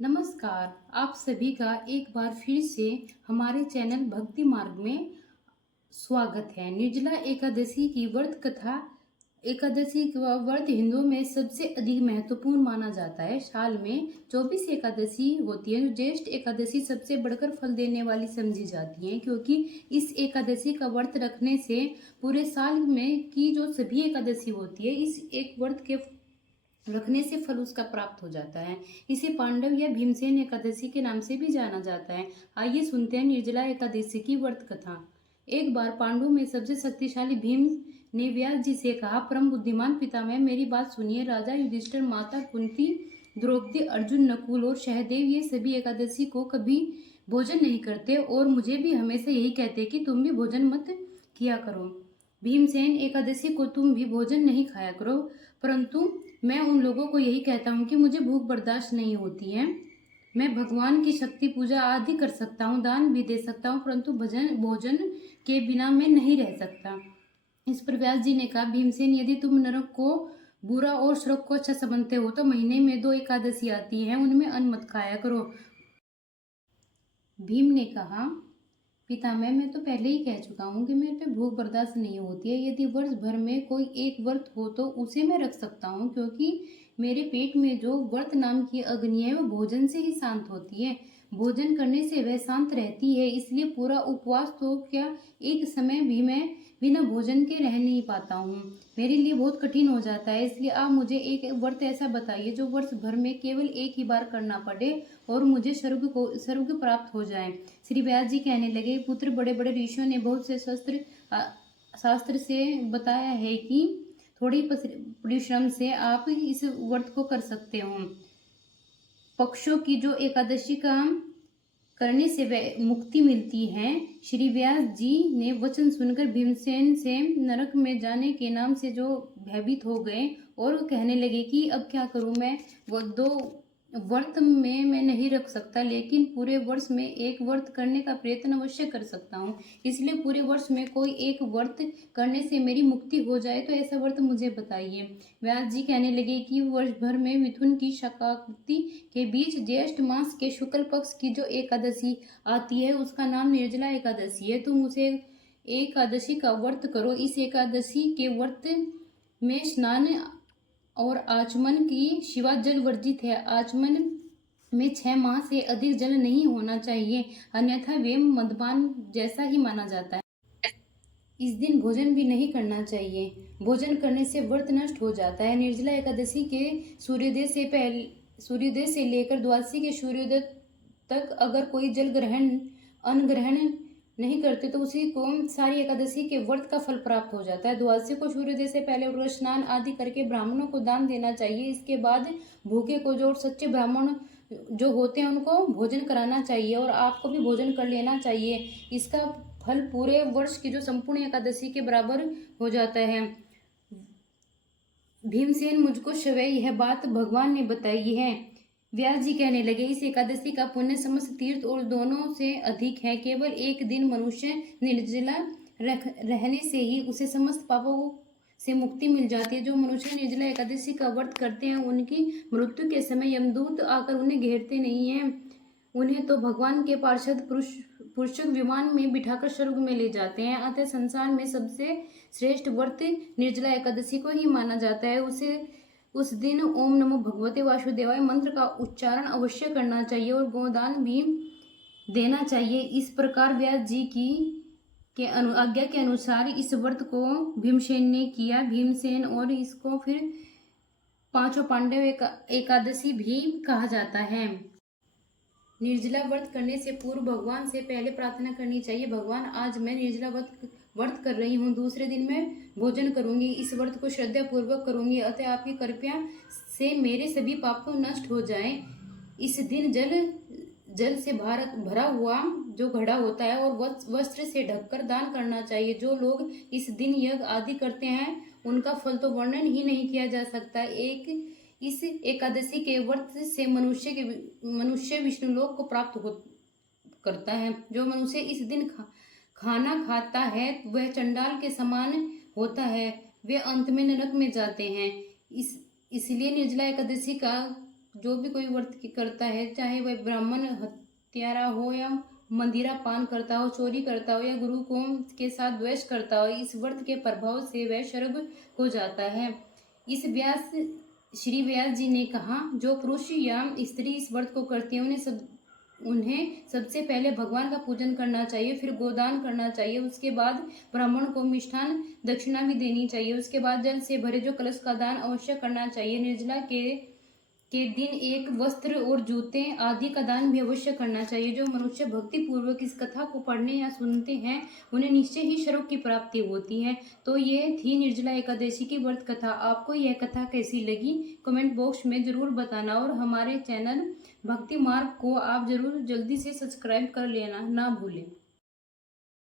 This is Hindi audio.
नमस्कार। आप सभी का एक बार फिर से हमारे चैनल भक्ति मार्ग में स्वागत है। निर्जला एकादशी की व्रत कथा। एकादशी का व्रत हिंदुओं में सबसे अधिक महत्वपूर्ण माना जाता है। साल में 24 एकादशी होती है। ज्येष्ठ एकादशी सबसे बढ़कर फल देने वाली समझी जाती है, क्योंकि इस एकादशी का व्रत रखने से पूरे साल में की जो सभी एकादशी होती है, इस एक व्रत के रखने से फल उसका प्राप्त हो जाता है। इसे पांडव या भीमसेन एकादशी के नाम से भी जाना जाता है। आइए सुनते हैं निर्जला एकादशी की व्रत कथा। एक बार पांडवों में सबसे शक्तिशाली भीम ने व्यास जी से कहा, परम बुद्धिमान पितामह, मेरी बात सुनिए। राजा युधिष्ठिर, माता कुंती, द्रौपदी, अर्जुन, नकुल और सहदेव ये सभी एकादशी को कभी भोजन नहीं करते और मुझे भी हमेशा यही कहते कि तुम भी भोजन मत किया करो। भीमसेन, एकादशी को तुम भी भोजन नहीं खाया करो, परंतु मैं उन लोगों को यही कहता हूँ कि मुझे भूख बर्दाश्त नहीं होती है। मैं भगवान की शक्ति पूजा आदि कर सकता हूँ, दान भी दे सकता हूँ, परंतु भोजन के बिना मैं नहीं रह सकता। इस पर व्यास जी ने कहा, भीमसेन, यदि तुम नरक को बुरा और स्वर्ग को अच्छा समझते हो तो महीने में 2 एकादशी आती हैं, उनमें अन्न मत खाया करो। भीम ने कहा, पितामह, मैं तो पहले ही कह चुका हूँ कि मेरे पे भूख बर्दाश्त नहीं होती है। यदि वर्ष भर में कोई एक व्रत हो तो उसे मैं रख सकता हूँ, क्योंकि मेरे पेट में जो व्रत नाम की अग्नि है वो भोजन से ही शांत होती है। भोजन करने से वह शांत रहती है, इसलिए पूरा उपवास तो क्या, एक समय भी मैं बिना भोजन के रह नहीं पाता हूँ। मेरे लिए बहुत कठिन हो जाता है, इसलिए आप मुझे एक व्रत ऐसा बताइए जो वर्ष भर में केवल एक ही बार करना पड़े और मुझे स्वर्ग प्राप्त हो जाए। श्री व्यास जी कहने लगे, पुत्र, बड़े बड़े ऋषियों ने बहुत से शास्त्र से बताया है कि थोड़ी परिश्रम से आप इस व्रत को कर सकते हो। पक्षों की जो एकादशी का करने से मुक्ति मिलती है। श्री व्यास जी ने वचन सुनकर भीमसेन से नरक में जाने के नाम से जो भयभीत हो गए और कहने लगे कि अब क्या करूं मैं, वो 2 व्रत में मैं नहीं रख सकता, लेकिन पूरे वर्ष में एक व्रत करने का प्रयत्न अवश्य कर सकता हूँ। इसलिए पूरे वर्ष में कोई एक व्रत करने से मेरी मुक्ति हो जाए तो ऐसा व्रत मुझे बताइए। व्यास जी कहने लगे कि वर्ष भर में मिथुन की शकाकृति के बीच ज्येष्ठ मास के शुक्ल पक्ष की जो एकादशी आती है उसका नाम निर्जला एकादशी है। तुम उसे एकादशी का व्रत करो। इस एकादशी के व्रत में स्नान और आचमन की शिवा जल वर्जित है। आचमन में 6 माह से अधिक जल नहीं होना चाहिए, अन्यथा वे मद्यपान जैसा ही माना जाता है। इस दिन भोजन भी नहीं करना चाहिए। भोजन करने से व्रत नष्ट हो जाता है। निर्जला एकादशी के सूर्योदय से लेकर द्वादशी के सूर्योदय तक अगर कोई अन्न ग्रहण नहीं करते तो उसी को सारी एकादशी के व्रत का फल प्राप्त हो जाता है। द्वादशी को सूर्योदय से पहले उठकर स्नान आदि करके ब्राह्मणों को दान देना चाहिए। इसके बाद भूखे को जो सच्चे ब्राह्मण जो होते हैं उनको भोजन कराना चाहिए और आपको भी भोजन कर लेना चाहिए। इसका फल पूरे वर्ष की जो संपूर्ण एकादशी के बराबर हो जाता है। भीमसेन, मुझको स्वयं यह बात भगवान ने बताई है। व्यास जी कहने लगे, इस एकादशी का पुण्य समस्त तीर्थ और दोनों से अधिक है। केवल एक दिन मनुष्य निर्जला रहने से ही उसे समस्त पापों से मुक्ति मिल जाती है। जो मनुष्य निर्जला एकादशी का व्रत करते हैं उनकी मृत्यु के समय यमदूत आकर उन्हें घेरते नहीं हैं। उन्हें तो भगवान के पार्षद पुरुषों विमान में बिठाकर स्वर्ग में ले जाते हैं। अतः संसार में सबसे श्रेष्ठ व्रत निर्जला एकादशी को ही माना जाता है। उस दिन ओम नमो भगवते वासुदेवाय मंत्र का उच्चारण अवश्य करना चाहिए और गोदान भी देना चाहिए। इस प्रकार व्यास जी की आज्ञा के अनुसार इस व्रत को भीमसेन ने किया। भीमसेन और इसको फिर पांचों पांडव एकादशी भी कहा जाता है। निर्जला व्रत करने से पूर्व भगवान से पहले प्रार्थना करनी चाहिए, भगवान, आज मैं निर्जला व्रत कर रही हूँ, दूसरे दिन मैं भोजन करूंगी, इस व्रत को श्रद्धा पूर्वक करूंगी, अतः आपकी कृपया से मेरे सभी पाप नष्ट हो जाएं। इस दिन जल से भरा हुआ जो घड़ा होता है और वस्त्र से ढककर दान करना चाहिए। जो लोग इस दिन यज्ञ आदि करते हैं उनका फल तो वर्णन ही नहीं किया जा सकता। इस एकादशी के व्रत से मनुष्य विष्णुलोक को प्राप्त करता है। जो मनुष्य इस दिन खाना खाता है वह चंडाल के समान होता है, वे अंत में नरक में जाते हैं। इसलिए निर्जला एकादशी का जो भी कोई व्रत करता है, चाहे वह ब्राह्मण हत्यारा हो या मंदिरा पान करता हो, चोरी करता हो या गुरु को के साथ द्वेष करता हो, इस व्रत के प्रभाव से वह स्वर्ग हो जाता है। इस श्री व्यास जी ने कहा, जो पुरुष या स्त्री इस व्रत को करते हैं उन्हें सबसे पहले भगवान का पूजन करना चाहिए, फिर गोदान करना चाहिए, उसके बाद ब्राह्मण को मिष्ठान दक्षिणा भी देनी चाहिए, उसके बाद जल से भरे जो कलश का दान अवश्य करना चाहिए। निर्जला के दिन एक वस्त्र और जूते आदि का दान भी अवश्य करना चाहिए। जो मनुष्य भक्ति पूर्वक इस कथा को पढ़ने या सुनते हैं उन्हें निश्चय ही स्वर्ग की प्राप्ति होती है। तो ये थी निर्जला एकादशी की व्रत कथा। आपको यह कथा कैसी लगी कमेंट बॉक्स में जरूर बताना, और हमारे चैनल भक्ति मार्ग को आप जरूर जल्दी से सब्सक्राइब कर लेना ना भूलें।